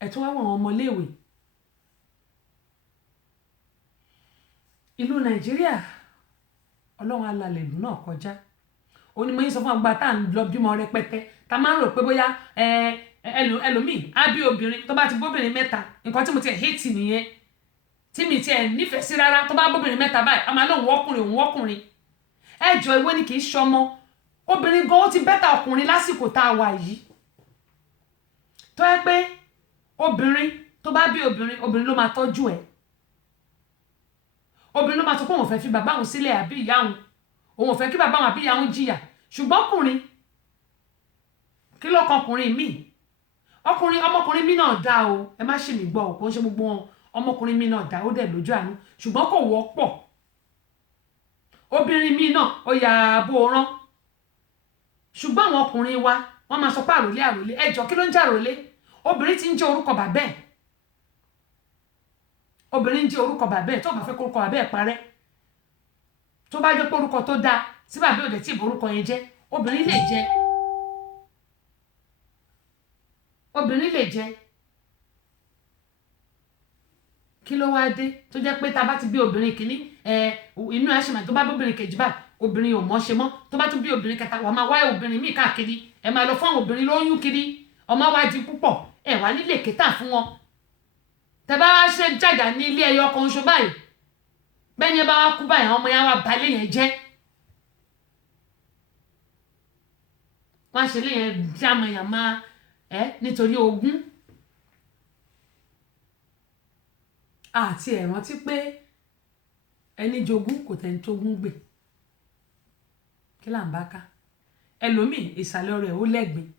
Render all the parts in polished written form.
ẹ tún wá wọn ọmọléèwé ìlú Nàìjíríà Ọlọ́run alalẹ̀ ìlú náà kọjá ó ní mo yín sọ fún àgbà tá à ń lọ bímọ rẹpẹtẹ tá máa ń rò pé bóyá ẹlòmíì á bí obìnrin tó bá ti bóbìnrin mẹ́ta nǹkan tí mo ti hate nìyẹn tí mi ti nífẹ̀ẹ́ sí rárá tó bá bóbìnrin mẹ́ta báyìí a máa lóun wọ́kùnrin ẹ jọ ìwé ni kì í ṣọmọ obìnrin gan ó ti bẹ́tà ọkùnrin lásìkò tá a wà yìí tó yẹ pé obìnrin tó bá bí obìnrin ló máa tọ́jú ẹ̀ obìnrin ló máa sọ pé òun fẹ́ fi bàbá òun sílẹ̀ àbí ìyá òun ò fẹ́ kí bàbá òun àbí ìyá òun jìyà ṣùgbọ́n ọkùnrin kí ló kan ọkùnrin míì ọmọkùnrin míì náà dá o ẹ má ṣì mí gbọ́ o kò ń ṣe gbogbo wọn ọmọkùnrin míì náà dá ó dẹ̀ lójú àánú ṣùgbọ́n kò wọ́pọ̀ obìnrin míì náà ó yà bó rán ṣùgbọ́n àwọn ọkùnrin wa wọ́n máa sọ pé àròlé ẹjọ́ kí ló ń jẹ́ àròlé obìnrin ti ń jẹ́ orúkọ bàbá ẹ̀ obìnrin ń jẹ́ orúkọ bàbá ẹ̀ tó bá fẹ́ kó orúkọ bàbá ẹ̀ parẹ́ tó bá jẹ́ pé orúkọ tó dáa tí bàbá ò dẹ̀ tí ì borúkọ yẹn jẹ́ obìnrin lè jẹ́ kí ló wá dé tó jẹ́ pé tá a bá ti bí obìnrin kìíní inú ẹ̀ ṣe máa tó bá bí obìnrin kejì báyìí obìnrin ò mọ̀ ṣe mọ́ tó bá tún bí obìnrin kẹta wà máa wá obìnrin míì káàkiri ẹ máa lọ fún àwọn obìnrin lóyún kiri ọmọ wa di púpọ̀ ẹ wà nílé kétà fún wọn tẹ bá ṣe jàjà ní ilé ẹyọ kan ṣo báyìí bẹ́ẹ̀ ni ẹ bá wá kú báyìí àwọn ọmọ yẹn wá balẹ̀ yẹn jẹ́ wọ́n á ṣe lé yẹn jámayàmá nítorí ogún àti ẹ̀ rántí pé ẹni jogún kò tẹ̀ ń tógún gbè kí là ń bá ká ẹlòmíì ìsàlẹ̀ rẹ̀ ó lẹ́gbẹ̀ẹ́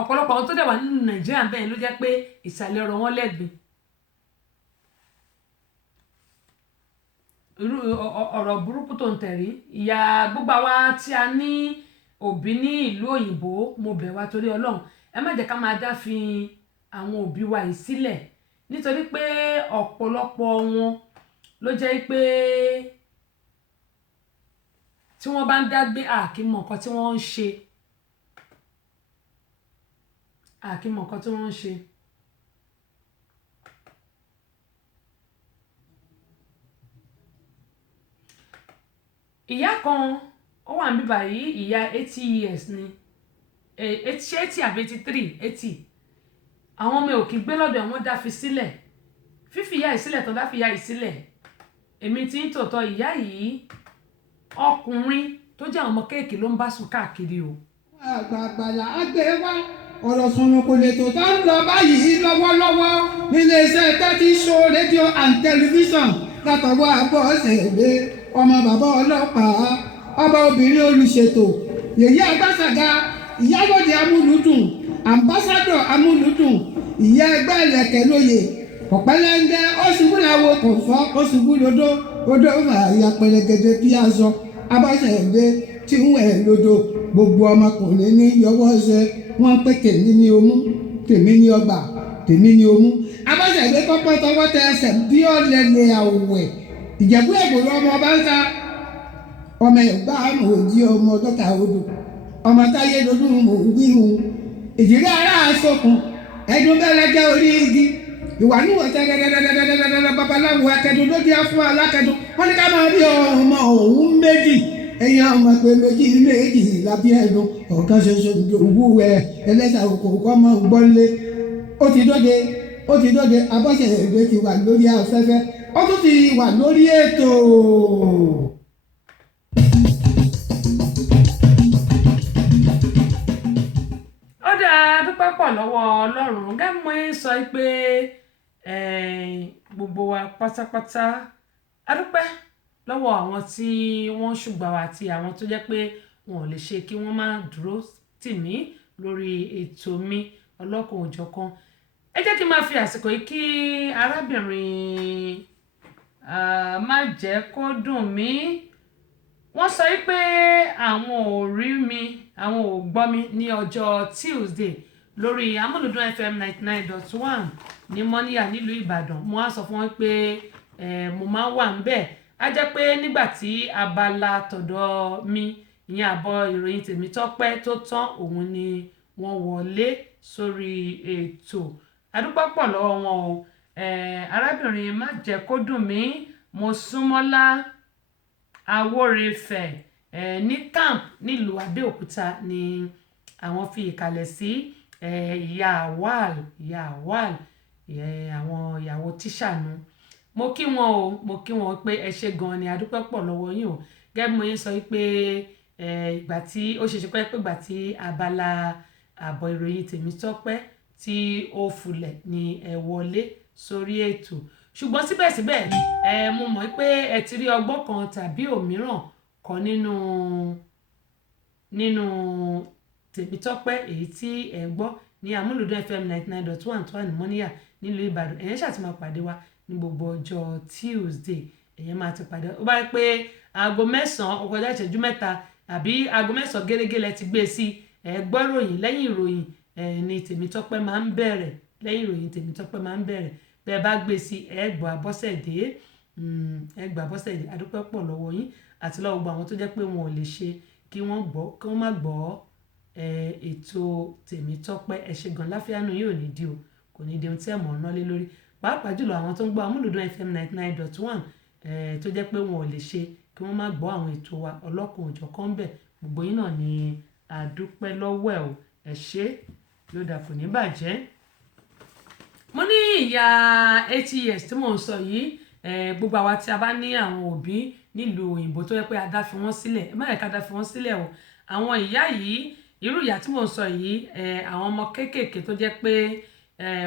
ọ̀pọ̀lọpọ̀ àwọn tó dẹ̀ wà nínú Nàìjíríà bẹ́ẹ̀ ló jẹ́ pé ìsàlẹ̀ ọ̀rọ̀ wọn lẹ́gbẹ̀ẹ́ irú ọ̀rọ̀ burúkú tó ń tẹ̀rí ìyá gbogbo àwa tí a ní òbí ní ìlú òyìnbó mo bẹ̀ wá torí Ọlọ́run ẹ má jẹ́ ká máa dáfi àwọn òbí wa yìí sílẹ̀ nítorí pé ọ̀pọ̀lọpọ̀ wọn ló jẹ́ pé tí wọ́n bá ń dágbé àkímọ̀ nǹkan tí wọ́n ń ṣe ìyá kan ó wà níbí báyìí ìyá 80 years ni 80 àbí 83 àwọn ọmọ òkè gbé lọ́dọ̀ wọn dá fi sílẹ̀ fífi ìyá yìí sílẹ̀ tó dá fi ìyá yìí sílẹ̀ èmi tí ń tòótọ́ ìyá yìí ọkùnrin tó jẹ́ àwọn ọmọ kéèkì ló ń bá sùn káàkiri o. àgbààgbàlà àgbẹ̀ wa ọ̀rọ̀ sọ̀nùkò lè tó tá ń lọ báyìí lọ́wọ́lọ́wọ́ nílé iṣẹ́ tẹ́tí ṣó rédíò and tẹlifíṣàn látọwọ́ Abọ́sẹ̀dé ọmọ bàbá ọlọ́pàá ọba obìnrin olùṣètò yèyí Agbáṣàga ìyálòdì amúlùdùn ambassadọ amúlùdùn ìyá ẹgbẹ́ ìlẹ̀kẹ̀ lóye ọ̀pẹ́lẹ́ńgẹ́ ó ṣubú làwọn kò fọ́ ó ṣubú lodó odó àyà pẹ̀lẹ́gẹ̀dẹ̀ bí aṣọ Abọ́sẹ̀dé tí ń wẹ̀ lodó gbogbo ọmọkùnrin ní yọwọ́ ṣe wọ́n pé tèmi ní omú tèmi ní ọgbà tèmi ní omú Abọ́sẹ̀dé kọ́kọ́ tọwọ́ tẹ ẹsẹ̀ bí ọ̀lẹ́lẹ̀ àwẹ̀ Ìjẹ̀bú Ègbòrò ọmọ ọba ń ta ọmọ ẹ̀gbá àmọ̀ òjì ọmọ ọgọ́ta odò ọmọ táyé lọ́dún mò ń wíhun ìdílé ará àsokùn ẹdun bẹ́lẹ̀ jẹ́ orí igi ìwà níwọ̀ tẹ́lẹ̀lẹ́lẹ́lẹ́lẹ́lẹ́ babaláwo akẹ́dùn ló dé fún alákẹ́dùn wọ́n ní ká máa rí ọmọ òun méjì ẹ̀yìn ọmọ pé méjì lábí ẹ̀dùn ọ̀kan ṣoṣo òwú ẹlẹ́sà òkòkò ọmọ gbọ́nlé ó ti dóde Abọ́sẹ̀dé ti wà lórí afẹ́fẹ́ ó tún ti wà lórí ètò. dúpẹ́ pọ̀ lọ́wọ́ Ọlọ́run gẹ́gẹ́ mo ń sọ pé gbogbo wa pátápátá a dúpẹ́ lọ́wọ́ àwọn tí wọ́n ṣùgbọ́n wa àti àwọn tó jẹ́ pé wọn ò lè ṣe kí wọ́n má dúró tì mí lórí ètò mi ọlọ́kan òjọ̀kan ẹ jẹ́ kí n máa fi àsìkò yìí kí arábìnrin má jẹ́ kó dùn mí wọ́n sọ pé àwọn ò rí mi àwọn ò gbọ́ mi ní ọjọ́ Tuesday lórí Amúlùdún FM 99.1 ní Mọ́níyà nílùú Ìbàdàn mo á sọ fún wọn pé mo máa ń wà níbẹ̀ á jẹ́ pé nígbà tí abala tọ̀dọ̀ mi ìyẹn àbọ̀ ìròyìn Tèmítọ́pẹ́ tó tán òun ni wọ́n wọlé sórí ètò adúpẹ́ pọ̀ lọ́wọ́ wọn o arábìnrin má jẹ́ kó dùn mí Mọ́súnmọ́lá Awórefẹ̀ ní camp nílùú Abẹ́òkúta ni àwọn fi ìkàlẹ̀ sí ìyá Awal àwọn ìyàwó tíṣà nu mo kí wọn o mo kí wọn pé ẹ ṣé gan ni adúpẹ́ pọ̀ lọ́wọ́ yín o gẹ́gẹ́ bí mo yín sọ pé ìgbà tí ó ṣe ṣe pé ìgbà tí abala àbọ̀ ìròyìn Tèmítọ́pẹ́ tí ó fulẹ̀ ni ẹ wọlé sórí ètò ṣùgbọ́n síbẹ̀síbẹ̀ mo mọ̀ pé ẹ ti rí ọgbọ́n kan tàbí òmíràn kan nínú Tèmítọ́pẹ́ èyí tí ẹ gbọ́ ní Amúlùdún FM 99.1 tó wà ní Mọ́níyà nílùú Ìbàdàn ẹ̀yẹn ṣáà ti máa pàdé wa ní gbogbo ọjọ́ Tuesday ẹ̀yẹn máa ti pàdé ó bá yẹ pé aago 9 ó kọjá ìṣẹ́jú 3 àbí aago 9 gẹ́gẹ́ lẹ ti gbé sí gbọ́ ìròyìn lẹ́yìn ìròyìn ni Tèmítọ́pẹ́ máa ń bẹ̀rẹ̀ lẹ́yìn ìròyìn Tèmítọ́pẹ́ máa ń bẹ̀rẹ̀ bẹ́ẹ̀ bá gbé sí gbọ́ Abọ́sẹ̀dé adúpẹ́ pọ̀ lọ́wọ́ yín àti lọ́wọ́ gbogbo àwọn tó jẹ́ pé wọn ò lè ṣe kí wọ́n má gbọ́ ètò Tèmítọ́pẹ́ ẹ ṣé gan láfíàánú yóò ní di o kò ní di ohun tí ẹ̀ mọ̀ ọ́n lé lórí pàápàá jùlọ àwọn tó ń gbọ́ Amúlùdún FM 99.1 tó jẹ́ pé wọn ò lè ṣe kí wọ́n má gbọ́ àwọn ètò wa ọlọ́kùn òjọ̀kan bẹ̀ gbogbo yín náà ni àdúpẹ́ lọ́wọ́ ẹ̀ o ẹ ṣé yóò dà kò ní bàjẹ́. Mo ní ìyá 80 years tí mò ń sọ yìí gbogbo àwa tí a bá ní àwọn òbí nílùú òyìnbó tó yẹ pé a dá fi wọ́n sílẹ̀ ẹ má yẹ ká dá fi wọ́n sílẹ̀ o àwọn ìyá yìí irú ìyá tí mò ń sọ yìí àwọn ọmọ kéékèèké tó jẹ́ pé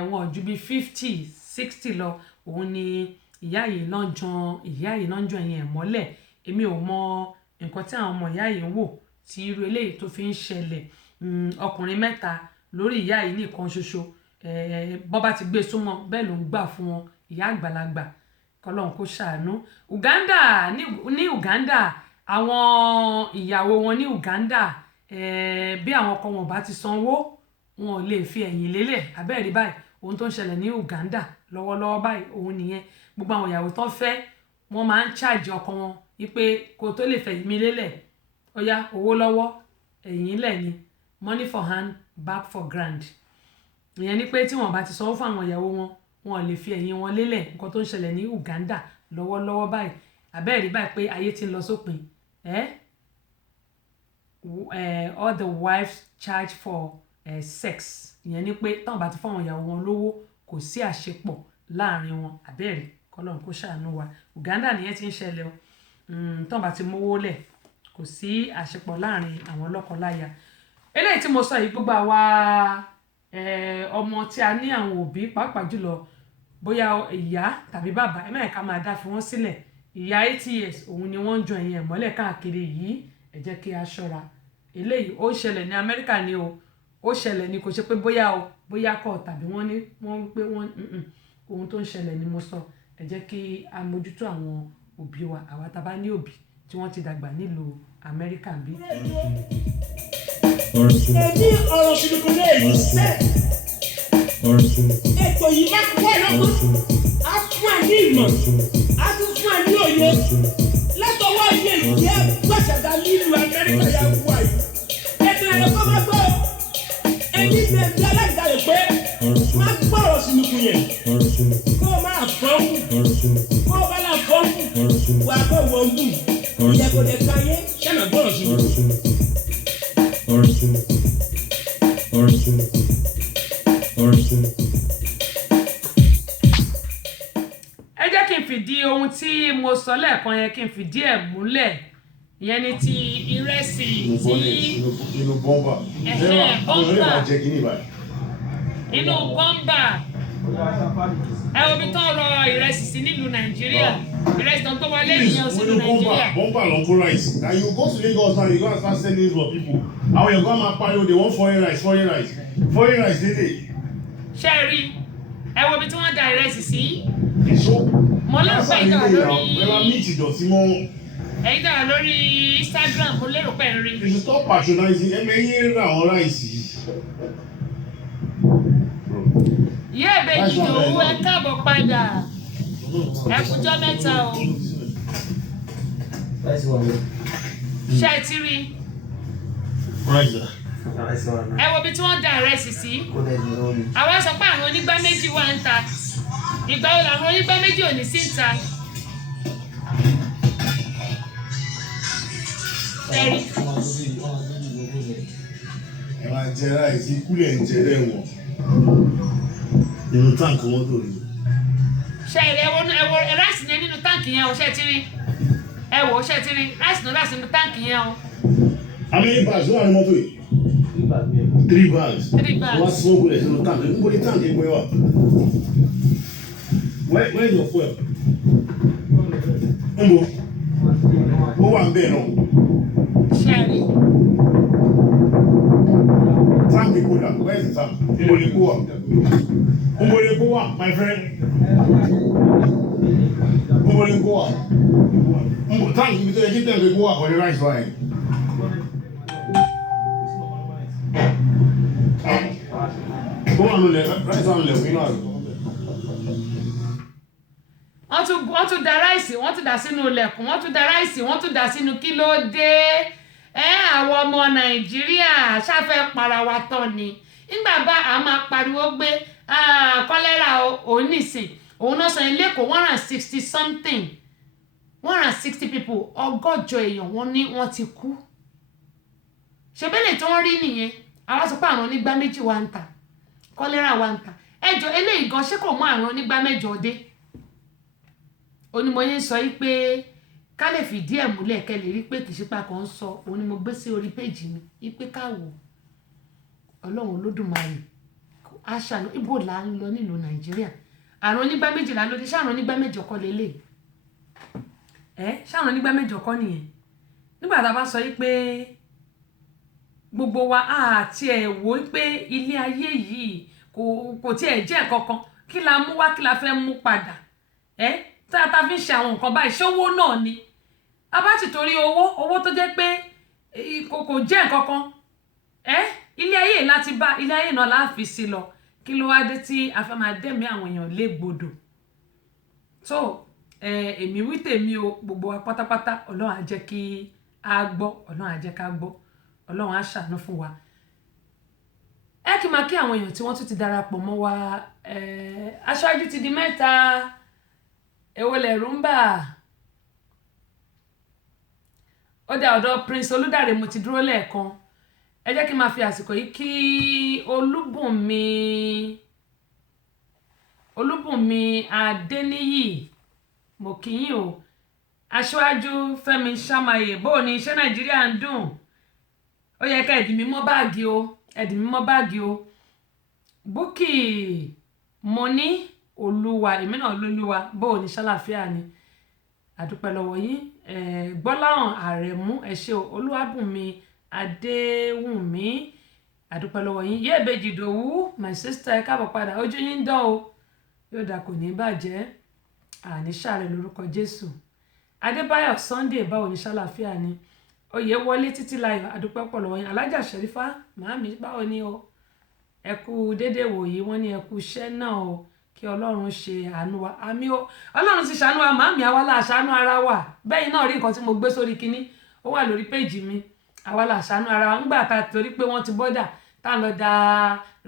wọn ò ju bí 50 60 lọ òun ni ìyá yìí náà jan ẹ̀yìn ẹ̀ mọ́lẹ̀ èmi ò mọ nǹkan tí àwọn ọmọ ìyá yìí ń wò tí irú eléyìí tó fi ń ṣẹlẹ̀ ọkùnrin 3 lórí ìyá yìí nìkan ṣoṣo bọ́ bá ti gbé súnmọ́ bẹ́ẹ̀ ló ń gbà fún wọn ìyá àgbàlagbà kọ́lọ́n kó ṣàánú ní Uganda àwọn ìyàwó wọn ní Uganda bí àwọn ọkọ wọn bá ti sanwó wọn ò lè fi ẹ̀yìn lélẹ̀ abẹ́rẹ́ báyìí ohun tó ń ṣẹlẹ̀ ní Uganda lọ́wọ́lọ́wọ́ báyìí òun nìyẹn gbogbo àwọn ìyàwó tó fẹ́ wọ́n máa ń ṣáàjì ọkọ wọn wípé kó tó lè fẹ̀yìn mi lélẹ̀ ó yá owó lọ́wọ́ ẹ̀yìn lẹ̀ ni money for hand back for grand ìyẹn ni pé tí wọ́n bá ti sanwó fún àwọn ìyàwó wọn ò lè fi ẹ̀yìn wọn lélẹ̀ nǹkan tó ń ṣẹlẹ̀ ní Uganda lọ́wọ́lọ́wọ́ báyìí abẹ́rẹ́ báyìí pé ayé ti ń lọ sópin all the wives charge for sex ìyẹn ni pé táwọn bá ti fún àwọn ìyàwó wọn lówó kò sí àṣepọ̀ láàrin wọn abẹ́rẹ́ kọ́lọ́n kó ṣàánú wa Uganda nìyẹn ti ń ṣẹlẹ̀ o táwọn bá ti mówó lẹ̀ kò sí àṣepọ̀ láàrin àwọn lọ́kọláya eléyìí tí mo sọ yìí gbogbo àwa ọmọ tí a ní àwọn òbí pàápàá jùlọ bóyá ìyá tàbí bàbá ẹ má yẹ ká máa dá fi wọ́n sílẹ̀ ìyá 80 years òun ni wọ́n ń jan ẹ̀yìn ẹ̀ mọ́lẹ̀ káàkiri yìí ẹ jẹ́ kí a ṣọ́ra eléyìí ó ṣẹlẹ̀ ní Amẹ́ríkà ni o ó ṣẹlẹ̀ ní kò ṣe pé bóyá kọ́ tàbí wọ́n pé wọ́n ohun tó ń ṣẹlẹ̀ ni mo sọ ẹ jẹ́ kí a mójútó àwọn òbí wa àwa tá a bá ní òbí tí wọ́n ti dàgbà nílùú Amẹ́ríkà bí. Èmi ọ̀rọ̀ ṣùgbọ́n lè rí sẹ́. Ètò yìí máa kọ́ ẹ̀ lọ́kùn. A fún ẹ ní ìmọ̀. A tún fún ẹ ní òye. Látọwọ́ ilé ìdí ẹ̀ gbàṣàdá nílùú Amẹ́ríkà yà wú àyè. Ètò ẹ̀rọ kọ́ máa gbọ́. Ẹni tí ẹ bí aláìdáyé pé máa gbọ́ ọ̀rọ̀ ṣùgbọ́n yẹn. Kó o máa fọ́nkù. Kó o bá náà fọ́nkù. Wà á bọ̀ wọ́n gùn. Ìyẹ̀kọ̀ lè ka yé. Ṣé máa gbọ́ ọ̀rọ̀ ṣùgbọ́n? Ẹ jẹ́ kí n fìdí ohun tí mo sọ lẹ́ẹ̀kan yẹn kí n fìdí ẹ̀ múlẹ̀ ìyẹn ni ti ìrẹsì tí inú bọ́mbà inú bọ́mbà ẹ wo bí tó rọ ìrẹsì sí nílùú Nàìjíríà ìrẹsì tó ń tó wọlé ìyẹn sí Nàìjíríà. bọ́mbà lọ kó rice na you go to Lagos now you go and start sending it for people àwọn èèyàn kan máa pariwo they want foreign rice dédé. ṣé ẹ rí ẹ wo bí tí wọ́n da ìrẹsì sí. èso mo lọ fẹ́ ìtàn lórí ẹ̀rọ meat ìdọ̀tí mọ́. ẹ̀yin dára lórí Instagram mo lérò pé ń rí. you should stop patronizing ẹ̀mẹ́yìn rà àwọn ráìsì yìí. Ìyá Ìbejì Ìdòwú ẹ káàbọ̀ padà ẹ kújọ́ mẹ́ta o. ṣé ẹ ti rí. ẹ wo bí tí wọ́n da ìrẹsì sí àwa sọ pé àwọn onígbá méjì wà ń ta ìgbà wo làwọn onígbá méjì ò ní sí ń ta. Tẹ́rí. Ẹ máa jẹ ráìsì kúlẹ̀ ń jẹ lẹ́wọ̀n nínú táǹkì mọ́tò ni. Ṣé ẹ̀wọ̀ ráìsì yẹn nínú táǹkì yẹn o ṣe ti rí ẹ̀wọ̀ ṣe ti rí ráìsì náà láti nínú táǹkì yẹn o. How many bags ló wà ní mọ́tò yìí? 3 bags. 3 bags. Wọ́n á sún ogun rẹ̀ sínú táǹkì. Níbo ni táǹkì gbé wà? Where is your fuel? Níbo? Ó wà ń bẹ̀ náà. Ṣé rí? Táǹkì kò dà. Where is the tank? Níbo ni kó wà? Níbo ni kó wà, my friend? Níbo ni kó wà? Níbo táǹkì ibi tó yẹ kí tẹ̀lé kó wà kọ́ ní ráìsì wáyé? Kó wà nulẹ̀ ráìsì wà nulẹ̀ fún inú àgbẹ̀. Wọ́n tún da ráìsì wọ́n tún dà sínú ilẹ̀kùn wọ́n tún da ráìsì wọ́n tún dà sínú kí ló dé àwọn ọmọ Nàìjíríà ṣáfẹ́ para wa tán ni nígbà bá a máa pariwo gbé kọ́lẹ́rà òun nìsín òun náà sọ yẹn lẹ́kọ̀ọ́ 160 something 160 people ọgọ́jọ èèyàn wọ́n ní wọ́n ti kú ṣebélè tí wọ́n rí nìyẹn àwa sọ pé àwọn onígbá méjì wà ń tà kọ́lẹ́rà wà ń tà ẹjọ́ eléyìí gan ṣé kò mú àwọn onígbá mẹ́jọ dé onímọ̀ye sọ yìí pé ká lè fìdí ẹ̀ múlẹ̀ kẹ́ lè rí pé Kìṣípà kan ń sọ òun ni mo gbé sí orí péjì mi yìí pé káwò Ọlọ́run Olódùmarè aṣàánú ibo là ń lọ nílùú Nàìjíríà àrùn onígbá méjìlá lóde ṣáàrùn onígbá mẹ́jọ kọ́ lélẹ̀ ṣáàrùn onígbá mẹ́jọ kọ́ nìyẹn nígbà tá a bá sọ yìí pé gbogbo wa àti ẹ̀ wò pé ilé ayé yìí kò tiẹ̀ jẹ́ kankan kí la mú wá kí la fẹ́ mú padà tá a fi ń ṣe àwọn nǹkan báyìí ṣówó náà ni a bá ti torí owó tó jẹ́ pé kò jẹ́ nǹkan kan ilé ayé láti bá ilé ayé náà láàfi sí lọ kí ló wá dé tí a fẹ́ máa dẹ́mi àwọn èèyàn légbodò so èmi wí tèmi o gbogbo wa pátápátá Ọlọ́run á jẹ́ kí a gbọ́ Ọlọ́run á jẹ́ ká gbọ́ Ọlọ́run á ṣàánú fún wa kí n máa kí àwọn èèyàn tí wọ́n tún ti darapọ̀ mọ́ wa aṣáájú ti di 3 èwo lẹ̀rù ń bà ó dá ọ̀dọ̀ Prince Olúdáre mo ti dúró lẹ́ẹ̀kan ẹ jẹ́ kí n máa fi àsìkò yìí kí Olúbùnmi Adéníyì mo kí yín o aṣáájú Fẹ́mi Ṣàmáyé bó ní iṣẹ́ Nàìjíríà ń dùn ó yẹ ká ẹ̀dì mímọ́ báàgì o Búkì mo ní Olúwa èmi náà lólúwa bó ní ṣàlàáfíà ni àdúpẹ́ lọ́wọ́ yín Gbọ́láhàn Àrẹ̀mú ẹ ṣé o Olúwàbùnmi Adéwùnmí àdúpẹ́ lọ́wọ́ yín Yèbèjì Ìdòwú my sister ẹ káàbọ̀ padà ojú yín dán o yóò dà kò ní bàjẹ́ àní ṣàrẹ̀ lórúkọ Jésù Adébáyọ̀ Sunday báwo ní ṣàlàáfíà ni Oyèwọlé Títílayọ̀ àdúpẹ́ pọ̀ lọ́wọ́ yín Alájà Ṣẹ̀rífà màámi báwo ni o ẹ kú dédé wòyí wọ́n ní ẹ kú iṣẹ́ náà o kí Ọlọ́run ṣe àánú wa àmì o Ọlọ́run ti ṣàánú wa màámi àwa la ṣàánú ara wa bẹ́ẹ̀ náà rí nǹkan tí mo gbé sórí kinní ó wà lórí péjì mi àwa la ṣàánú ara wa ńgbà ta torí pé wọ́n ti bọ́dà tá a lọ da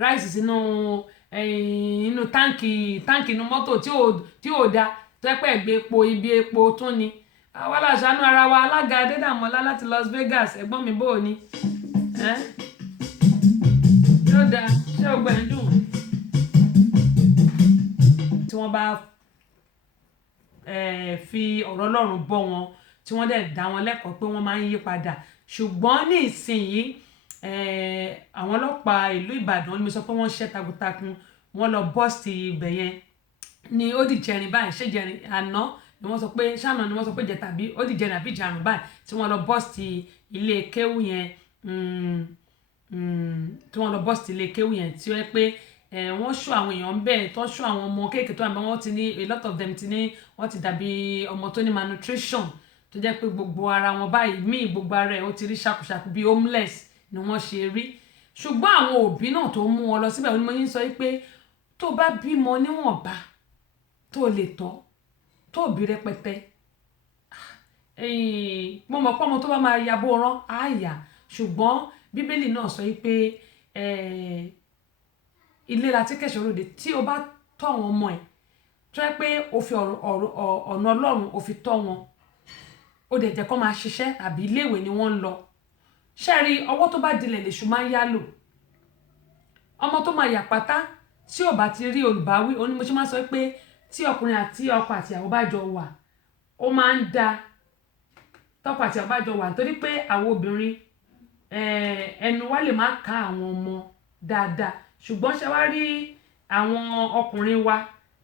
ráìsì sínú inú táǹkì inú mọ́tò tí ò da tó pẹ́ gbé epo ibi epo tún ni àwa la ṣàánú ara wa alága Adédàmọ́lá láti Las Vegas ẹ̀gbọ́n mi bò ní yóò da ṣé o gbẹ̀ ń dùn tí wọ́n bá fi ọ̀rọ̀ Ọlọ́run bọ́ wọn tí wọ́n dẹ̀ dá wọn lẹ́kọ̀ọ́ pé wọ́n máa ń yí padà ṣùgbọ́n ní ìsinyìí àwọn ọlọ́pàá ìlú Ìbàdàn ni mo sọ pé wọ́n ṣẹ́ takuntakun wọ́n lọ bọ́ọ̀sì ibẹ̀ yẹn ní ó di jẹrin báyìí ṣé jẹrin àná ni wọ́n sọ pé ṣáná ni wọ́n sọ pé jẹ tàbí ó di jẹrin àbí ìjàrùn báyìí tí wọ́n lọ bọ́ọ̀sì ilé kéwù yẹn tí wọ́n lọ bọ́ọ̀sì ilé kéwù yẹn tí wọ́n pé wọ́n ṣọ́ àwọn èèyàn bẹ́ẹ̀ tó ṣọ́ àwọn ọmọ kéèké tó àbí wọ́n ti ní a lot of them ti ní wọ́n ti dàbí ọmọ tó ní malnutrition tó jẹ́ pé gbogbo ara wọn báyìí míì gbogbo ara ẹ̀ ó ti rí ṣàkúṣàkú bíi homeless ni wọ́n ṣe rí ṣùgbọ́n àwọn òbí náà tó mú wọn lọ síbẹ̀ onímọ̀ yín sọ pé tó bá bímọ níwọ̀nba tó lè tọ́ tó bí rẹpẹtẹ mo mọ̀ pé ọmọ tó bá máa yabò rán àyà ṣùgbọ́n bíbélì náà sọ wípé ilé la tí kẹ̀ṣọ́ ròde tí o bá tọ́ àwọn ọmọ ẹ̀ tó yẹ pé o fi ọ̀nà Ọlọ́run o fi tọ́ wọn ó dẹ̀ jẹ́ kó máa ṣiṣẹ́ àbí iléèwé ni wọ́n ń lọ ṣẹ́ẹ̀rí ọwọ́ tó bá dilẹ̀ lèṣù máa ń yá lò ọmọ tó máa yà pátá tí ò bá ti rí olùbáwí ó ní mo ṣe máa sọ pé tí ọkùnrin àti ọkọ àti ìyàwó bá jọ wà ó máa ń da tọkọ àti ìyàwó bá jọ wà nítorí pé àwọn obìnrin ẹnu wa lè má ká àwọn ọmọ dáadáa ṣùgbọ́n ṣe wá rí àwọn ọkùnrin wa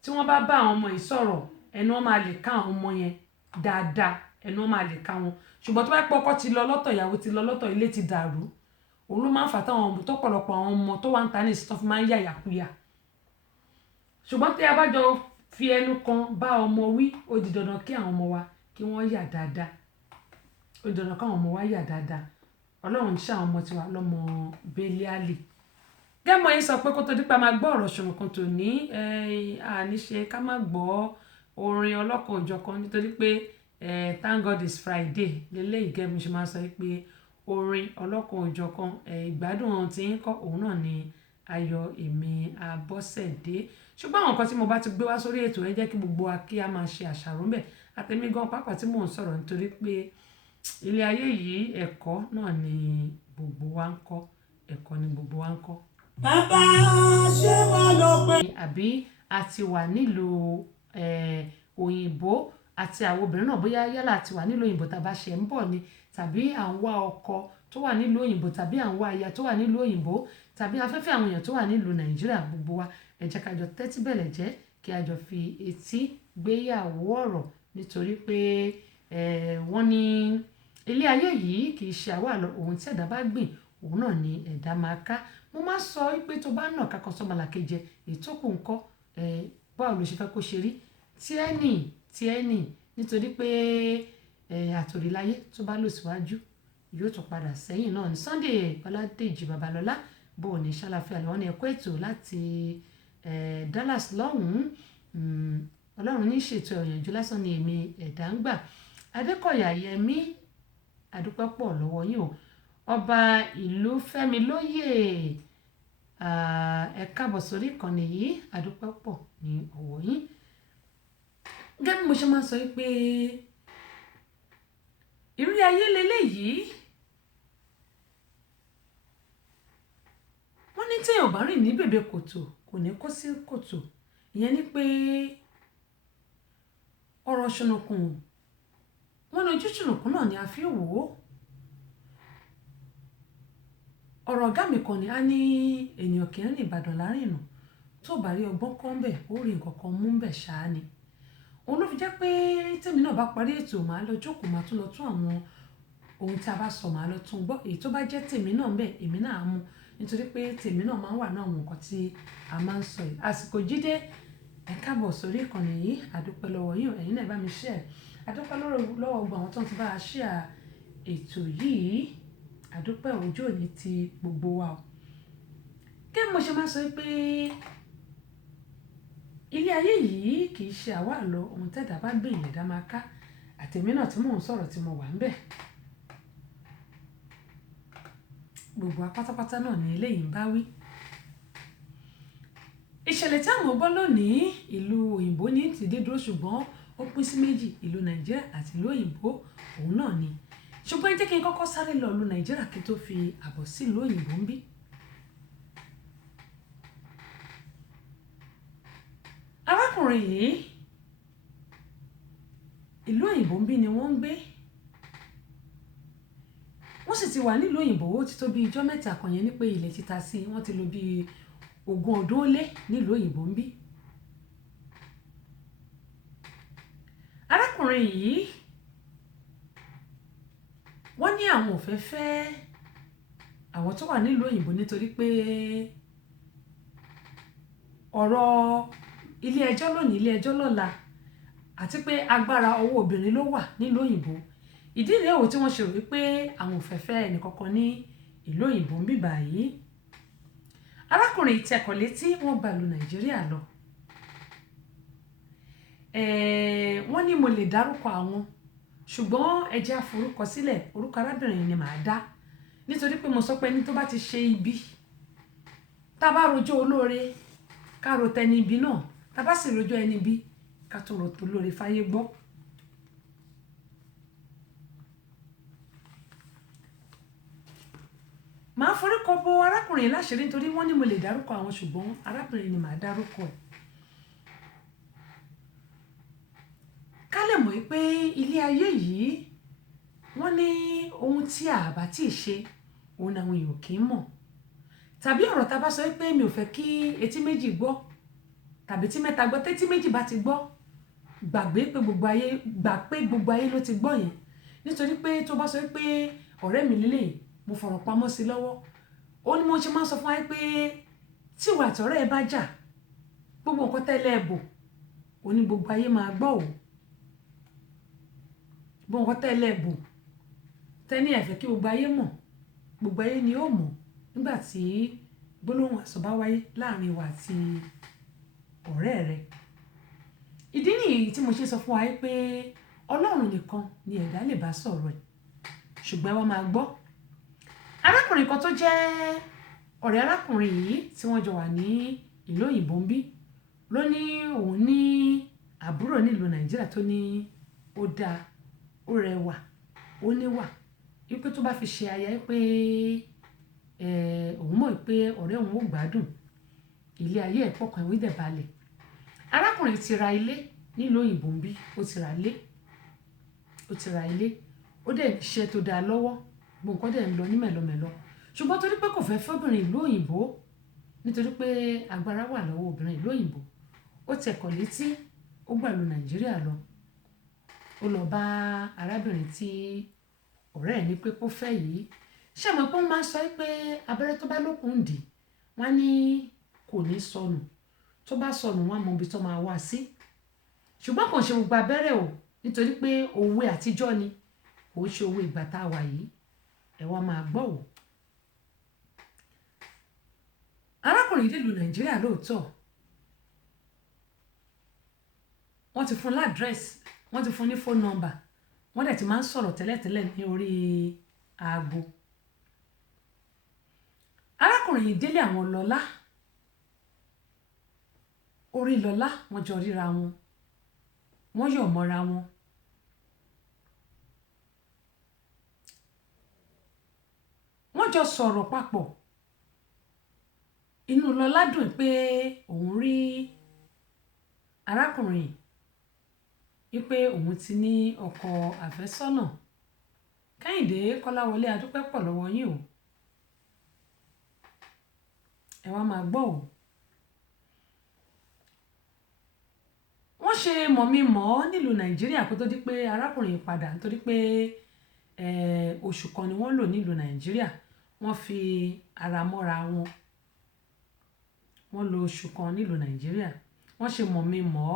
tí wọ́n bá bá àwọn ọmọ yìí sọ̀rọ̀ ẹnu wọn máa lè ká àwọn ọmọ yẹn dáadáa ẹnu wọn máa lè ká wọn ṣùgbọ́n tó bá pọ̀ ọkọ ti lọ lọ́tọ̀ ìyàwó ti lọ lọ́tọ̀ ilé ti dàrú òun ló máa ń fà táwọn ọmọ tó pọ̀lọpọ̀ àwọn ọmọ tó wà ń ta ní ìsìn tó fi máa ń yàyàkuyà ṣùgbọ́n tí a bá jọ fi ẹnu kan bá ọmọ wí ó di dandan kí àwọn ọmọ wa kí wọ́n yà dáadáa ó di dandan káwọn ọmọ wa yà dáadáa Ọlọ́run ṣe àwọn ọmọ tiwa lọ́mọ bẹ́líálì gẹ́mọ̀ yín sọ pé kó tó dípa máa gbọ́ ọ̀rọ̀ ṣùnùkùn tò ní àníṣe ká má gbọ́ orin ọlọ́kan òjọ̀kan nítorí pé thank God it's Friday lélẹ́yìí gẹ́gẹ́ ṣe máa sọ pé orin ọlọ́kan òjọ̀kan ìgbádùn ohun tí ń kọ́ òun náà ni ayọ̀ èmi Abọ́sẹ̀dé ṣùgbọ́n àwọn nǹkan tí mo bá ti gbé wá sórí ètò ẹ jẹ́ kí gbogbo wa kí a máa ṣe àṣàrò ńbẹ̀ àtẹ̀mí gan pàápàá tí mò ń sọ̀rọ̀ nítorí pé ilé ayé yìí ẹ̀kọ́ náà ni gbogbo wa ń kọ́ ẹ̀kọ́ ni gbogbo wa ń kọ́. Bàbá ṣé wọ́n lọ pé. àbí a ti wà nílùú òyìnbó àti àwọn obìnrin náà bóyá yálà a ti wà nílùú òyìnbó tàbá ṣe ń bọ̀ ni tàbí à ń wá ọkọ tó wà nílùú òyìnbó tàbí à ń wá aya tó wà nílùú òyìnbó tàbí afẹ́fẹ́ àwọn èèyàn tó wà nílùú Nàìjíríà gbogbo wa ẹ jẹ́ ká jọ tẹ́tí bẹ̀lẹ̀ jẹ́ kí a jọ fi etí gbéyàwó ọ̀rọ̀ nítorí pé wọ́n ní ilé ayé yìí kì í ṣe àwa lọ ohun tí ẹ̀dá bá gbìn òun náà ni ẹ̀dá máa ká mo máa sọ pé tó bá nà kákan sọmọlàkejì ètò kò ń kọ́ báwo ló ṣe fẹ́ kó ṣe rí tí ẹ nì nítorí pé àtòríláyé tó bá lọ síwájú yóò tún padà sẹ́yìn náà ní Sunday Ọládèjì Babalọ́lá bó o ní ṣàlàfíà lọ́wọ́ ní ẹ̀kọ́ ètò láti Dallas lọ́hùn-ún Ọlọ́run ní ṣètò ìyànjú lásán ni èmi ẹ̀dá ń gbà Adékọ̀yà Yẹmí àdúpẹ́ pọ̀ lọ́wọ́ yín o ọba ìlú Fẹ́mi lóyè ẹ káàbọ̀ sórí ìkànnì yìí àdúpẹ́ pọ̀ ní ọwọ́ yín gẹ́gẹ́ bí mo ṣe máa ń sọ pé ìrírí ayé leléyìí wọ́n ní téèyàn bá rìn ní bèbè kòtò kò ní kó sí kòtò ìyẹn ni pé ọ̀rọ̀ ṣùnùkùn wọ́n ní ojú ṣùnùkùn náà ni a fi wò ó ọ̀rọ̀ ọ̀gá mi kan ni a ní ènìyàn kì í rìn Ìbàdàn láàrin ìnù tó bá rí ọgbọ́n kan bẹ̀ ó rí nǹkan kan mú bẹ̀ ṣáá ni òun ló fi jẹ́ pé tèmi náà bá parí ètò màá lọ jókòó màá tún lọ tún àwọn ohun tí a bá sọ màá lọ tún gbọ́ èyí tó bá jẹ́ tèmi náà bẹ̀ èmi náà mú nítorí pé tèmi náà máa ń wà náà àwọn nǹkan tí a máa ń sọ yìí àsìkò Jídé ẹ káàbọ̀ sórí ìkànnì yìí àdúpẹ́ lọ́wọ́ yín ẹ̀yin náà bá mi share àdúpẹ́ lọ́wọ́ gbogbo àwọn tó ń ti bá a share ètò yìí àdúpẹ́ ojú òní ti gbogbo wa o kí mo ṣe máa sọ pé ilé ayé yìí kì í ṣe àwa lọ ohun tẹ́dá bá gbé ìyẹ̀dá máa ká àtẹ̀mí náà tí mò ń sọ̀rọ̀ tí mo wà ń bẹ̀ gbogbo apátápátá náà ni eléyìí ń bá wí ìṣẹ̀lẹ̀ tí àwọn gbọ́ lónìí ìlú òyìnbó ní ti dé dúró ṣùgbọ́n ó pín sí méjì ìlú Nàìjíríà àti ìlú òyìnbó òun náà ni ṣùgbọ́n ẹ jẹ́ kí n kọ́kọ́ sáré lọ ìlú Nàìjíríà kí n tó fi àbọ̀ sí ìlú òyìnbó ń bí. arákùnrin yìí ìlú òyìnbó ń bí ni wọ́n ń gbé wọ́n sì ti wà nílùú òyìnbó ó ti tó bí ijọ́ mẹ́ta kan yẹn ní pé ilẹ̀ ti ta sí wọ́n ti lò bí 20 ọdún ó lé nílùú òyìnbó ń bí. arákùnrin yìí wọ́n ní àwọn ò fẹ́ fẹ́ àwọn tó wà nílùú òyìnbó nítorí pé ọ̀rọ̀ ilé ẹjọ́ lónìí ilé ẹjọ́ lọ́la àti pé agbára ọwọ́ obìnrin ló wà nílùú òyìnbó ìdí rèé tí wọ́n ṣe rò wípé àwọn ò fẹ́ fẹ́ ẹnìkankan ní ìlú òyìnbó ń bí báyìí arákùnrin ìtẹ̀kọ̀ létí wọ́n gba ìlú Nàìjíríà lọ wọ́n ní mo lè dárúkọ àwọn ṣùgbọ́n ẹ jẹ́ àforúkọ sílẹ̀ orúkọ arábìnrin ni màá dá nítorí pé mo sọ pé ẹni tó bá ti ṣe ibi tá bá rojọ́ olóore ká ro tẹni ibi náà tá bá sì rojọ́ ẹni ibi ká tó ro tó lóore fáyé gbọ́. màá forúkọ bo arákùnrin láṣìírí nítorí wọ́n ní mo lè dárúkọ àwọn ṣùgbọ́n arákùnrin ni màá dárúkọ ẹ̀. ká lè mọ̀ pé ilé ayé yìí wọ́n ní ohun tí a bá tí ì ṣe òun ni àwọn èèyàn kì í mọ̀ tàbí ọ̀rọ̀ tá a bá sọ pé mi ò fẹ́ kí etí méjì gbọ́ tàbí tí mẹ́ta gbọ́ tẹ́tí méjì bá ti gbọ́ gbà pé gbogbo ayé ló ti gbọ́ yẹn nítorí pé tó bá sọ pé ọ̀rẹ́ mi lélẹ̀ mo fọ̀rọ̀ pamọ́ sí lọ́wọ́ ó ní mo ṣe máa ń sọ fún wa pé tí ìwà àtọ̀rẹ́ ẹ bá jà gbogbo nǹkan tẹ́lẹ̀ ẹ̀bùn ó ní gbogbo ayé máa gbọ́ ò gbogbo nǹkan tẹ́lẹ̀ ẹ̀bùn tẹ́ni ẹ̀fẹ́ kí gbogbo ayé mọ̀ gbogbo ayé ni ó mọ̀ nígbà tí gbólóhùn àsọ bá wáyé láàrin wa àti ọ̀rẹ́ rẹ̀. ìdí nìyí tí mo ṣe sọ fún wa pé ọlọ́run nìkan ni ẹ̀dá lè bá sọ̀rọ̀ ẹ̀ ṣùgbọ́n ẹ wá máa gbọ́. arákùnrin kan tó jẹ́ ọ̀rẹ́ arákùnrin yìí tí wọ́n jọ wà ní ìlú òyìnbó ń bí ló ní òun ní àbúrò nílùú nàìjíríà tó ní ó dáa ó rẹwà ó níwà wípé tó bá fi ṣe aya pé òun mọ̀ pé ọ̀rẹ́ òun ò gbádùn ilé ayé ẹ̀ pọ̀kan ìwé dẹ̀ balẹ̀. arákùnrin ti ra ilé nílùú òyìnbó ń bí ó ti ra ilé ó dẹ̀ ṣiṣẹ́ tó dáa lọ́wọ́ gbogbo nǹkan dẹ̀ ń lọ ní mẹ̀lọmẹ̀lọ ṣùgbọ́n torí pé kò fẹ́ fọ́bìnrin ìlú òyìnbó nítorí pé agbára wà lọ́wọ́ obìnrin ìlú òyìnbó ó tẹ̀kọ̀ létí ó gbà lu nàìjíríà lọ ó lọ bá arábìnrin tí ọ̀rẹ́ ẹ̀ ní pé kó fẹ́ yìí ṣé mo pé wọ́n máa ń sọ pé abẹ́rẹ́ tó bá lókun dì wọ́n ní kò ní sọnù tó bá sọnù wọ́n mọ ibi tó máa wá sí ṣùgbọ́n kò ṣe gbogbo abẹ́rẹ́ o nítorí pé òwe àtijọ́ ni kò ṣe owó ìgbà tá a wà yìí ẹ wá máa gbọ́ wò. arákùnrin dé ìlú nàìjíríà lóòótọ́ wọ́n ti fún ládírẹ́sì wọ́n ti fún ní fóònù nọ́mbà wọ́n dẹ̀ ti máa ń sọ̀rọ̀ tẹ́lẹ̀tẹ́lẹ̀ ní orí aago. arákùnrin yìí délé àwọn lọ́lá orí lọ́lá wọ́n jọ ríra wọn wọ́n yọ̀ mọ́ra wọn. wọ́n jọ sọ̀rọ̀ papọ̀ inú lọ́lá dùn pé òun rí arákùnrin wípé òun ti ní ọkọ àfẹ́sọ́nà. kẹ́hìndé kọ́láwọlé adúpẹ́ pọ̀ lọ́wọ́ yín o ẹ wá máa gbọ́ o. wọ́n ṣe mọ̀mí-mọ̀ nílùú nàìjíríà kó tó di pé arákùnrin padà nítorí pé oṣù kan ni wọ́n lò nílùú nàìjíríà wọ́n fi ara mọ́ra wọn wọ́n lò oṣù kan nílùú nàìjíríà wọ́n ṣe mọ̀mí-mọ̀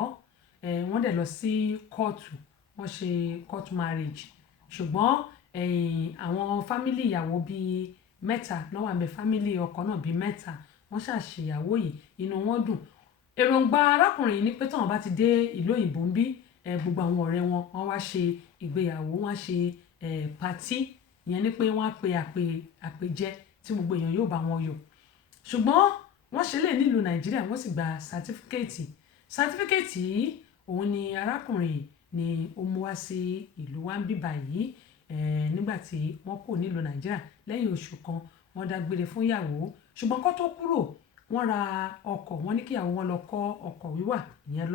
wọ́n dẹ̀ lọ sí kóòtù wọ́n ṣe court marriage ṣùgbọ́n àwọn fámìlì ìyàwó bíi mẹ́ta náà wà mẹ́ fámìlì ọkọ náà bíi mẹ́ta wọ́n ṣàṣeyàwó yìí inú wọn dùn. èròǹgbà arákùnrin ní pé táwọn bá ti dé ìlú òyìnbó ń bí gbogbo àwọn ọ̀rẹ́ wọn wọ́n wá ṣe ìgbéyàwó wọ́n ṣe pàtí ìyẹn ni pé wọ́n á pe àpèjẹ tí gbogbo èèyàn yóò bá wọn yọ̀ ṣùgbọ́n wọ́n ṣe lè nílùú nàìjíríà wọ́n sì gba sátífíkẹ́ẹ̀tì yìí òun ni arákùnrin ni ó mú wá sí ìlú wa ń bí báyìí nígbà tí wọ́n kò nílùú nàìjíríà lẹ́yìn oṣù kan wọ́n dágbére fún ìyàwó ṣùgbọ́n kó tó kúrò wọ́n ra ọkọ̀ wọ́n ní kíyàwó wọn lọ kọ́ ọkọ̀ wíwà ìyẹn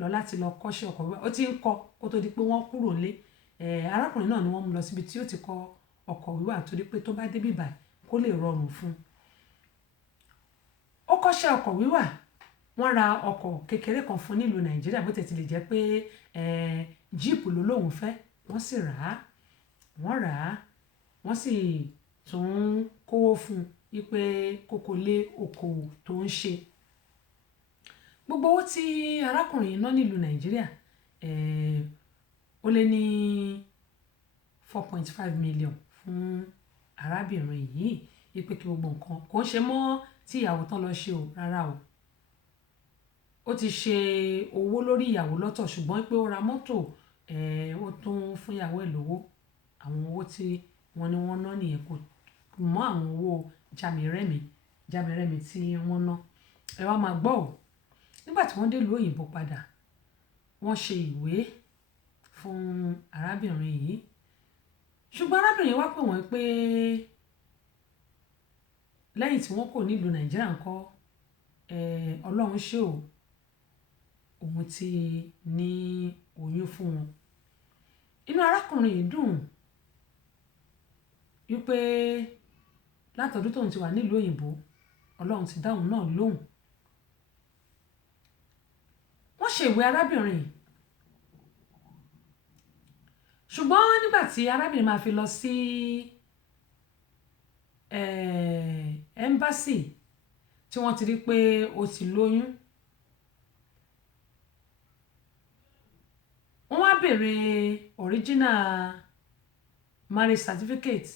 lọ́lá ti lọ kọ́ṣẹ́ ọkọ̀ wíwà ó ti ń kọ́ kó tó di pé wọ́n kúrò lé arákùnrin náà ni wọ́n mú lọ síbi tí ó ti kọ́ ọkọ̀ wíwà torí pé tó bá débì báyìí kó lè rọrùn fún un. ó kọ́ṣẹ́ ọkọ̀ wíwà wọ́n ra ọkọ̀ kékeré kan fún nílùú nàìjíríà bó tẹ̀ ti lè jẹ́ pé jíìpù ló lóun fẹ́ wọ́n sì rà á wọ́n sì tún kówó fún un wípé kókó lé okòwò tó ń ṣe. gbogbo owó tí arákùnrin ná nílùú nàìjíríà ó lé ní 4.5 million fún arábìnrin yìí wípé kí gbogbo nǹkan kò ń ṣe mọ́ tí ìyàwó tán lọ ṣe o rárá o ó ti ṣe owó lórí ìyàwó lọ́tọ̀ ṣùgbọ́n pé ó ra mọ́tò ó tún fún ìyàwó ẹ̀ lówó àwọn owó tí wọ́n ní wọ́n ná nìyẹn mọ́ àwọn owó jámẹ̀rẹ́mi tí wọ́n ná. Ẹ wá máa gbọ́ ò, nígbà tí wọ́n dé ìlú òyìnbó padà wọ́n ṣe ìwé fún arábìnrin yìí, ṣùgbọ́n arábìnrin wá pè wọ́n pé lẹ́yìn tí wọ́n kò nílùú Nàìjíríà ńkọ́ Ọlọ́run ṣe òun ti ní oyún fún wọn. Inú arákùnrin yìí dùn wípé látọdún tóun ti wà nílùú òyìnbó Ọlọ́run ti dá òun náà lóhùn. Wọ́n ṣe ìwé arábìnrin yìí, ṣùgbọ́n nígbà tí arábìnrin máa fi lọ sí ẹ́mbásì tí wọ́n ti rí pé ó ti lóyún, wọ́n wá béèrè original marriage certificate.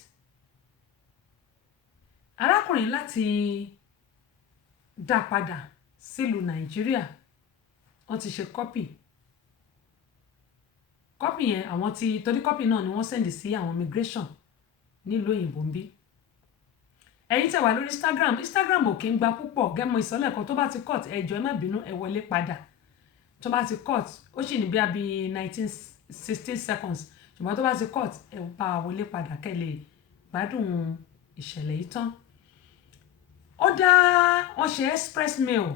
Arákùnrin láti dá padà sílùú Nàìjíríà, wọ́n ti ṣe kọ́pì yẹn àwọn ti torí kọ́pì náà ni wọ́n sẹ́ndì sí àwọn immigration nílùú òyìnbó ń bí. Ẹ̀yin tẹ́ wà lórí Instagram ò kí ń gba púpọ̀ gẹ́mọ ìsọ̀lẹ̀ kan tó bá ti cut ẹjọ́ ẹ má bínú ẹ wọlé padà. Tó bá ti cut ó sì ní bí i 16 seconds ṣùgbọ́n tó bá ti cut ẹ bá wọlé padà kẹ́ lè gbádùn ìṣẹ̀lẹ̀ yìí tán. Wọ́n ṣe express mail,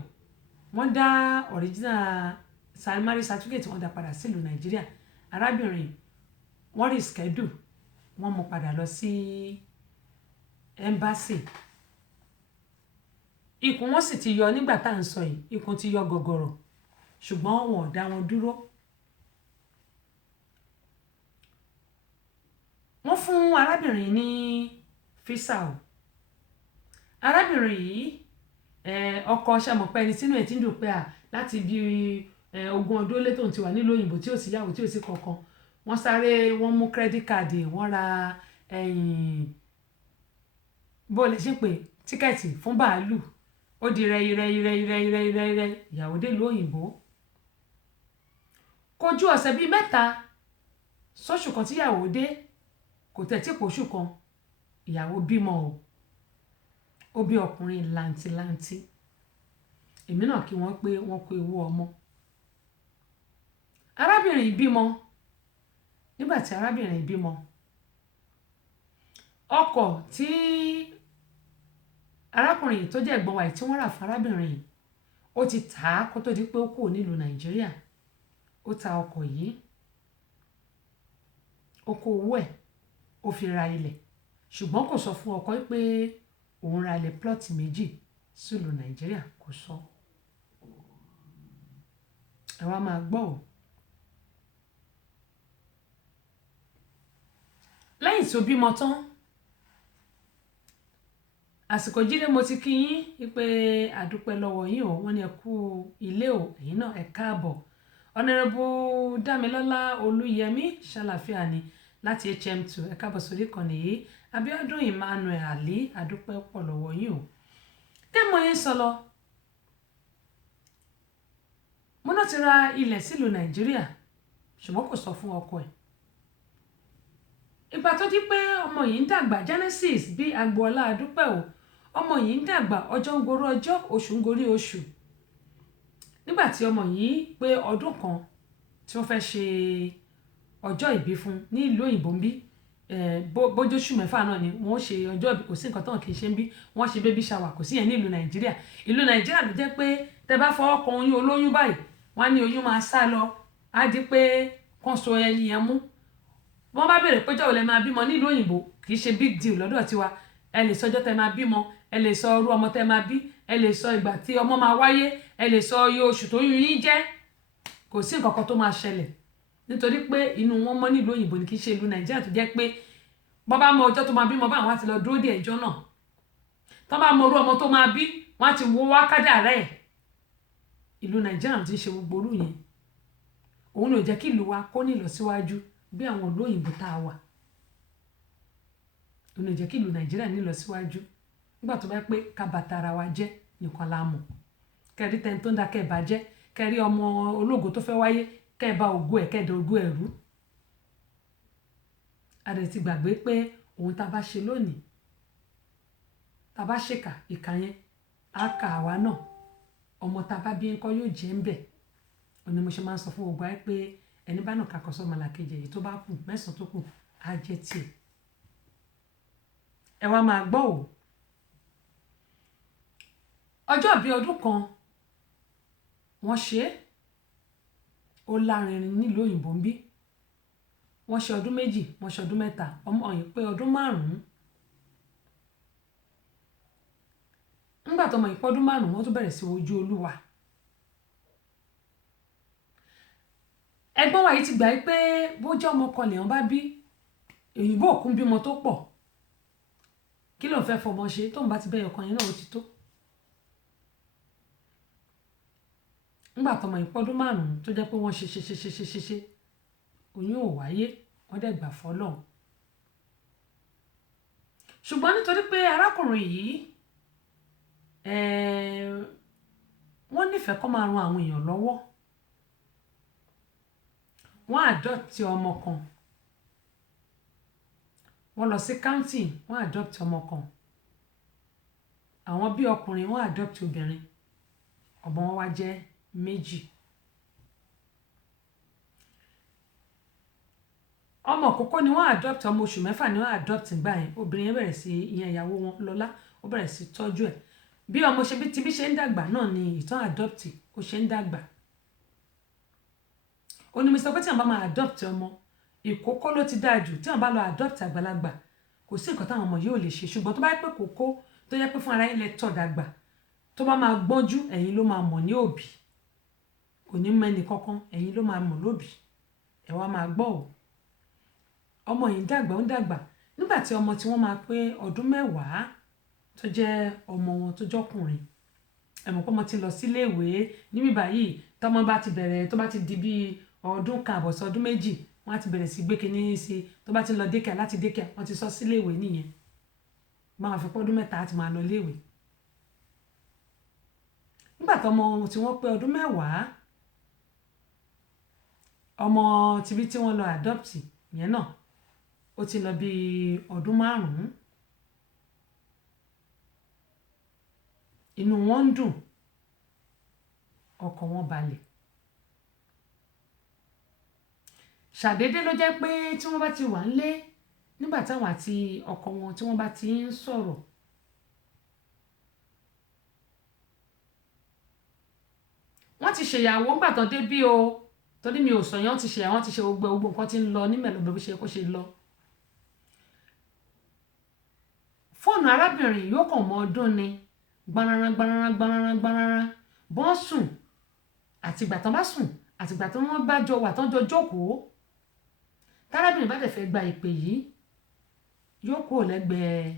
wọ́n dá original marriage certificate wọ́n dá padà sílùú Nàìjíríà. Arábìnrin wọ́n reschedule, wọ́n mú padà lọ sí embassy. Ikùn wọn sì ti yọ nígbà tá à ń sọ yìí, ikùn ti yọ gọ̀gọ̀rọ̀ ṣùgbọ́n wọn ò dá wọn dúró. Wọ́n fún arábìnrin ní físà o. Arábìnrin yìí ọkọ ṣàmọ̀pẹ́ ẹni sínú ẹ̀ tí ń dùn pé láti bí 20 ọdún lé tóun ti wà nílùú òyìnbó tí ò sí yàwó tí ò sí kankan. Wọ́n mú credit card, wọ́n ra bó lè ṣe pé tíkẹ́ẹ̀tì fún bàálù, ó di rẹ́yìrẹ́yìrẹ́yìrẹ́yìrẹ́ ìyàwó dé ìlú òyìnbó. Kò ju ọ̀sẹ̀ bíi 3 sóṣù kan tí ìyàwó dé, kò tẹ̀ tí pòṣù kan ìyàwó bímọ o. Ó bí ọkùnrin làǹtìlanti. Èmi náà kí wọ́n pé wọ́n kó ewu ọmọ. Arábìnrin bímọ. Nígbà tí arábìnrin bímọ, ọkọ̀ tí arákùnrin tó jẹ́ ẹ̀gbọ́n wa tí wọ́n rà fún arábìnrin ó ti tà á kó tó di pé ó kúrò nílùú Nàìjíríà. Ó ta ọkọ̀ yìí, ó kó owó ẹ̀ ó fi ra ilẹ̀, ṣùgbọ́n kò sọ fún ọkọ pé òun ra ilẹ̀ plot 2 sílùú Nàìjíríà, kò sọ. Ẹ wá máa gbọ́ ò. Lẹ́yìn tí ó bímọ tán, àsìkò jíde mo ti kí yín pé àdúpẹ́ lọ́wọ́ yín o, wọ́n ní ẹ kú ilé o, ẹ̀yin náà ẹ káàbọ̀. Honorable Dámilọ́lá Olúyẹmí ṣàlàfíà ni láti HM2, ẹ káàbọ̀ sórí ìkànnì yìí. Abíọ́dún Emmanuel Ali àdúpẹ́ pọ̀ lọ́wọ́ yín o. Tẹ́mọ yín sọ lọ, mo náà ti ra ilẹ̀ sílùú Nàìjíríà ṣùgbọ́n kò sọ fún ọkọ ẹ̀. Ìgbà tó di pé ọmọ yìí ń dàgbà, Genesis bí Agboola àdúpẹ́ o, ọmọ yìí ń dàgbà, ọjọ́ ń gorí ọjọ́, oṣù ń gorí oṣù. Nígbà tí ọmọ yìí pé ọdún kan tí wọ́n fẹ́ ṣe ọjọ́ ìbí fún ní ìlú òyìnbó ń bí, bójóṣù 6 náà ni wọ́n ṣe ọjọ́ ìbí, kò sí nǹkan tán kì í ṣe ń bí, wọ́n ṣe baby shower, kò sí yẹn ní ìlú Nàìjíríà. Ìlú Nàìjíríà ló jẹ́ pé tẹ bá fọwọ́ kan oyún olóyún báyìí, wọ́n á ní oyún máa sá lọ, á di pé kán so ẹni yẹn mú. Wọ́n bá béèrè pé jọ̀wọ́ lẹ máa bímọ nílùú òyìnbó, kì í ṣe big deal lọ́dọ̀ tiwa. Ẹ lè sọ ọjọ́ tẹ máa bímọ, ẹ lè sọ irú ọmọ tẹ máa bí, ẹ lè sọ ìgbà tí ọmọ máa wáyé, ẹ lè sọ iye oṣù tó yún yín jẹ́. Kò sí nǹkan kan tó máa ṣẹlẹ̀ nítorí pé inú wọn mọ́ nílùú òyìnbó ni, kì í ṣe ìlú Nàìjíríà tó jẹ́ pé bọ́ bá mọ ọjọ́ tó máa bímọ báwọn á ti lọ dúró dé ẹjọ́ náà. Tọ́ bá mọ irú ọmọ tó máa bí, wọ́n á ti wo wákàdà rẹ̀. Ìlú Nàìjíríà ti ṣe gbogbo orú yẹn. Òun ló jẹ́ kí ìlú wa kó ní ìlọsíwájú bí àwọn ìlú òyìnbó tá a wà. Òun ló jẹ́ kí ìlú Nàìjíríà ní ìlọsíwájú. Nígbà tó bá pé ká bàtà ara wa jẹ́ nìkan la mọ̀. Kẹ́rí tẹni tó ń da kẹ́ bà jẹ́, kẹ́rí ọmọ ológo tó fẹ́ wáyé, kẹ́ bá ògo ẹ̀, kẹ́ dẹ ògo ẹ̀ rú. A dẹ̀ ti gbàgbé pé ohun tá a bá ṣe lónìí tá bá ṣèkà ìkà yẹn á kà àwa náà ọmọ tá bá bí ńkọ́ yóò jẹ́ ń bẹ̀ òní mo ṣe máa ń sọ fún gbogbo ayé pé ẹni bá náà kakọ sọ́mọ làkejì èyí tó bá kù mẹ́sàn-án tó kù á jẹ́ tiẹ̀ ẹ wá máa gbọ́ ò ọjọ́ bíi ọdún kan wọ́n ṣe ó lárinrin nílùú òyìnbó ń bí wọ́n ṣe ọdún méjì wọ́n ṣe ọdún mẹ́ta ọmọ yìí pé ọdún 5 nígbà tọmọ yìí pé ọdún 5 wọ́n tún bẹ̀rẹ̀ sí ojú olúwa ẹ̀gbọ́n wa yìí ti gbà pé bó jẹ́ ọmọ kan lèèyàn bá bí òyìnbó òkun bímọ tó pọ̀ kí ló ń fẹ́ fọmọ ṣe tóun bá ti bẹ́ẹ̀ ọkàn yẹn náà ó ti tó nígbà tọmọ yìí pọ́dún 5 tó jẹ́ pé wọ́n ṣe oyún ò wáyé wọ́n dẹ̀ gbà fọ́lọ́run ṣùgbọ́n nítorí pé arákùnrin yìí wọ́n nífẹ̀ẹ́ kó máa ran àwọn èèyàn lọ́wọ́ wọ́n adopt ọmọ kan wọ́n lọ sí county wọ́n adopt ọmọ kan àwọn bí ọkùnrin wọ́n adopt obìnrin ọmọ wọn wá jẹ́ 2 ọmọ àkọ́kọ́ ni wọ́n adopt ọmọ oṣù 6 ni wọ́n adopt gbà yẹn obìnrin yẹn bẹ̀rẹ̀ sí ìyẹn ìyàwó wọn Lọ́lá ó bẹ̀rẹ̀ sí tọ́jú ẹ̀ bí ọmọ ṣe bí ṣe ń dàgbà náà ni ìtàn adopt ó ṣe ń dàgbà ó ní mi sọ pé tí wọ́n bá máa adopt ọmọ ìkókó ló ti dáa jù tí wọ́n bá lọ adopt àgbàlagbà kò sí nǹkan táwọn ọmọ yìí ò lè ṣe ṣùgbọ́n tó bá yẹ pé kókó tó yẹ pé fún ara ilẹ̀ tọ̀ dàgbà tó bá máa gbọ́njú ẹ̀yin ló máa mọ̀ ní òbí kò ní mẹ́ni kankan ẹ̀yin ló máa mọ̀ lóbí ẹ̀ wá máa gbọ́ ò ọmọ yìí ń dàgbà nígbà tí ọmọ tí wọ́n máa pé ọdún 10 tó jẹ́ ọmọ wọn tó jọkùnrin ẹ̀mọ̀ pé ọmọ ti lọ sílé ìwé níbí báyìí tọ́mọ bá ti bẹ̀rẹ̀ tó bá ti di bí ọdún kan àbọ̀sọ̀ ọdún 2 wọ́n á ti bẹ̀rẹ̀ sí gbé kinní sí tó bá ti lọ dékà láti dékà wọ́n ti sọ sílé ìwé nìyẹn máa fi pọ́dún 3 àti máa lọ léèwé nígbà tọ́mọ tí wọ́n pé ọdún 10 ọmọ tibí tí wọ́n lọ adopt yẹn náà ó ti lọ bí ọdún 5 inú wọn ń dùn ọkàn wọn balẹ̀ ṣàdédé ló jẹ́ pé tí wọ́n bá ti wà ńlé nígbà táwọn àti ọkọ wọn tí wọ́n bá ti ń sọ̀rọ̀ wọ́n ti ṣèyàwó ńgbà tán dé bí o torí mi ò sọ yẹn wọ́n ti ṣèyàwó wọ́n ti ṣe gbogbo nǹkan tí ń lọ ní mẹ́lọ́bẹ̀ bó ṣe kó ṣe lọ fóònù arábìnrin yóò kàn mọ́ ọdún ni gbanaran bọ́n sùn àtìgbà tán bá sùn àtìgbà tán wọ́n bá jọ wà tán jọ jókòó tárábìnrin bá dẹ̀ fẹ́ gba ìpè yìí yóò kúrò lẹ́gbẹ̀ẹ́